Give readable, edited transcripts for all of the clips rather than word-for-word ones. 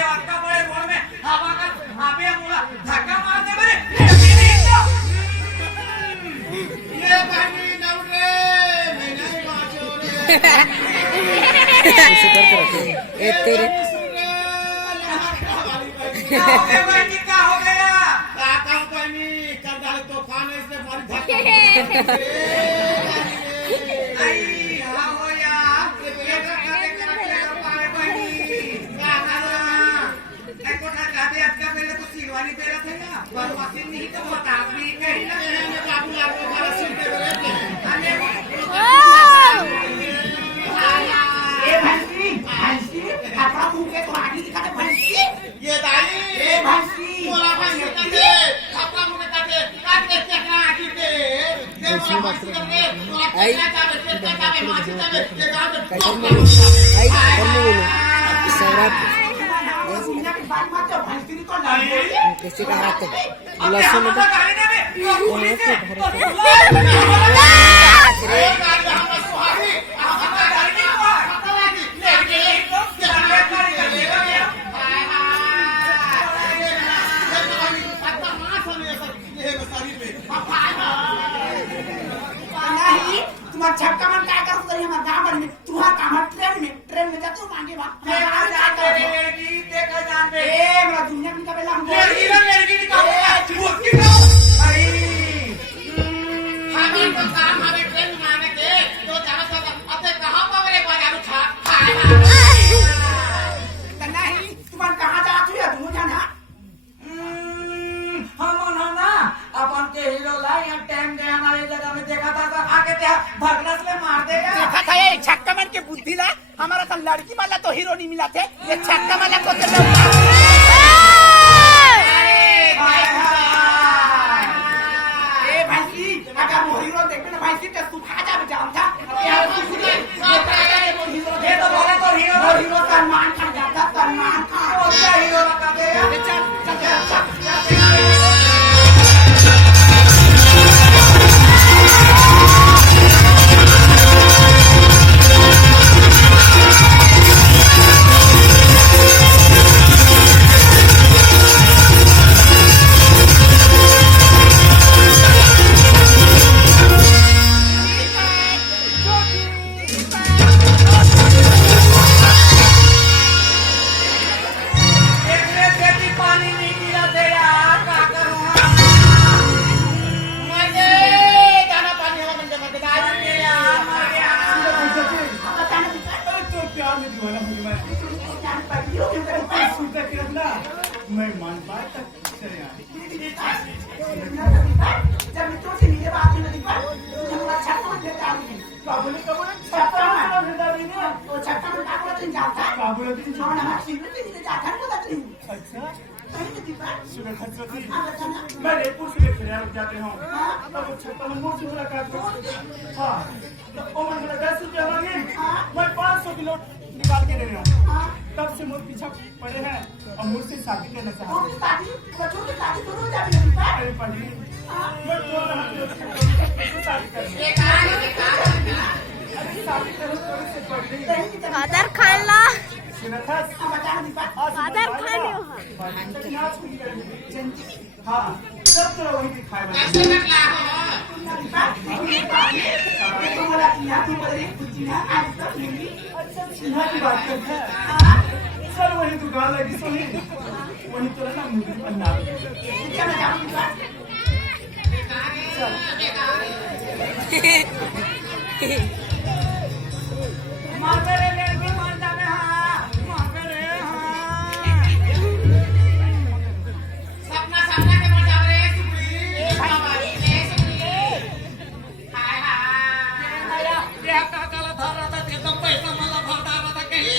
अक्का बड़े रोड में हवा का आपे मुला धक्का मार दे मेरे ये पानी डाउन रे मैं नहीं बाजो रे ऐसे करके रखे ये तेरे क्या हो गया बहनी क्या हो गया क्या कहूं बहनी कल डाले तूफान इसने मारी धक्का आई हां हो यार ये करके पाए बहनी क्या करा एको ठाकाते अटका पहले तो सिरवानी पेरा थे ना बरवासी नहीं तो बता भी कहीं ना बाबू आपको हमारा सिर पे रे ये भैंसी भैंसी अपना मुंह के तुम्हारी दिखाते भैंसी ये दाई ए भैंसी मोरा भैंसी काटे अपना मुंह के काटे काट के चकना आखी पे ये मोरा भैंसी करके मोरा क्या चाहे माची चाहे ये गांव में आई करने बोलो सौरभ दुनिया की बात मत तो भैंसी को नहीं कैसे का हाथ है लहसुन में छक्का मन काय करू तरी हम गांव में तुहा काम ट्रेन में जातो मांगे बा देखा जाते रेगी देखा जाते ए हमरा दुनिया में कबे हम लेगी का मुक्ति का अरे हमें तो काम हमें ट्रेन माने के तो जाना था अबे कहां पावरे बाजारू छा खाए नहीं तुम कहां जा तू है तुम जाना हम ना अपन के हीरो लाइन टाइम दे हमारे जगह में देखा था तो आके ते भगनस में मार देगा देखा था ये छक्का मन के बुद्धि ला हमारा तो लड़की वाला तो हीरो नहीं मिला थे ये छक्का वाला को तो ए भैंसी अगर वो हीरो देखते ना भैंसी ते सुखा जा जाम था ये तो बोले तो हीरो सलमान खान जाता सलमान खान कौन सा हीरो लगा दे चल मैं मान बात तक चले आए जब मित्रों से मिले बात नहीं पर जब छक्का में देता हूं काबुल छक्का में देता नहीं वो छक्का में काबुल दिन जाता काबुल दिन जाना है सीधे नहीं जाता को जाती अच्छा नहीं दीपा सुबह खचती मैं रेपुर से खड़े हो जाते हूं तब छक्का में मुझसे मुलाकात हां तो मन मेरा 10 रुपया मांगे मैं 500 किलो निकाल के दे रहा हूं तब से मुझ पीछा पड़े हैं और मुझसे शादी करना चाहते हैं शादी बच्चों की शादी दोनों जाने लगी अरे पढ़ी मैं बोल रहा हूं शादी करनी अरे शादी करो से पढ़ी कादर खान ला सुना था बता दीपा कादर खान हां सब तो वही दिखाए ऐसे मत ला तुम्हारा किया तू बड़े कुछ ना आज तक नहीं सीधा की बात करता है सर वही तो गाल लगी सुनी वही तो ना मुझे बनना क्या मैं जाऊंगा मार करे ले भी मार जाने हां मार करे हां सपना सपना के मर जावे रे सुप्री हमारी ले सुप्री हाय हाय ये का काला धारा था एकदम पैसा मला भरता रहा कहीं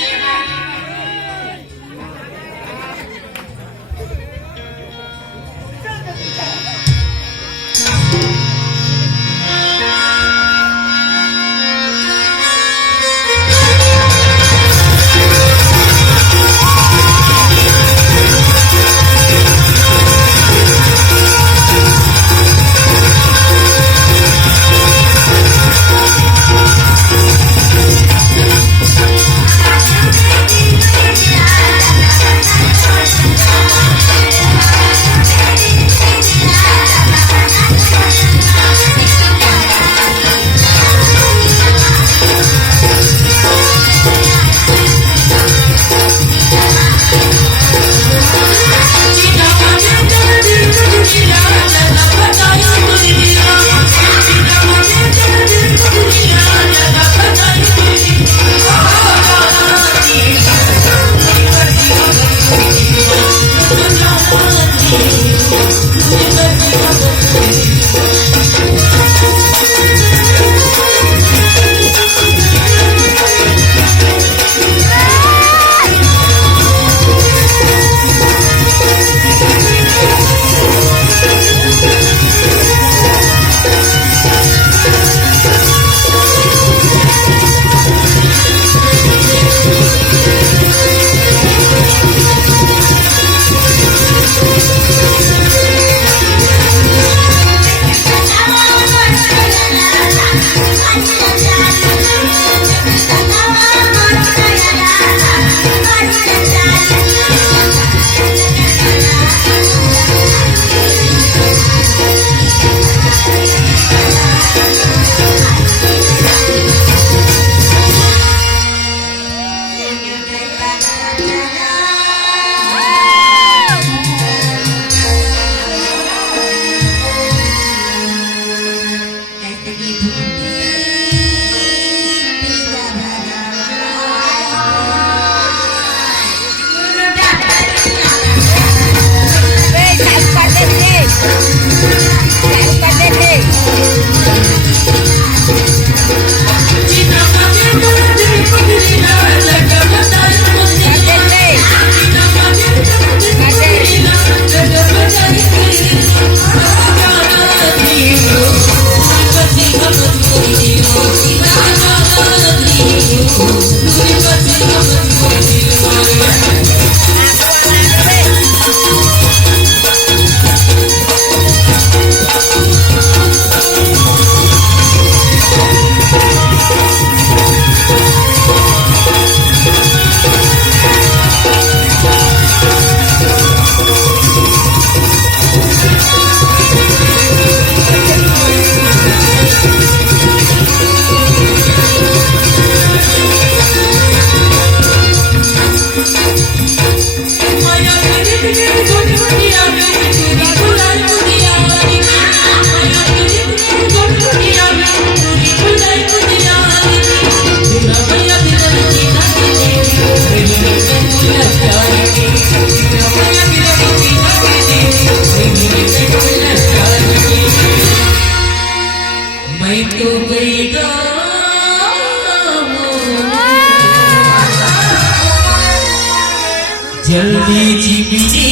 तिची पिढी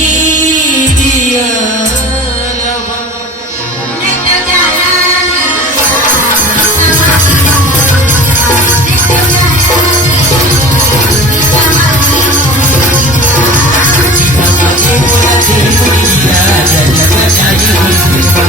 जगत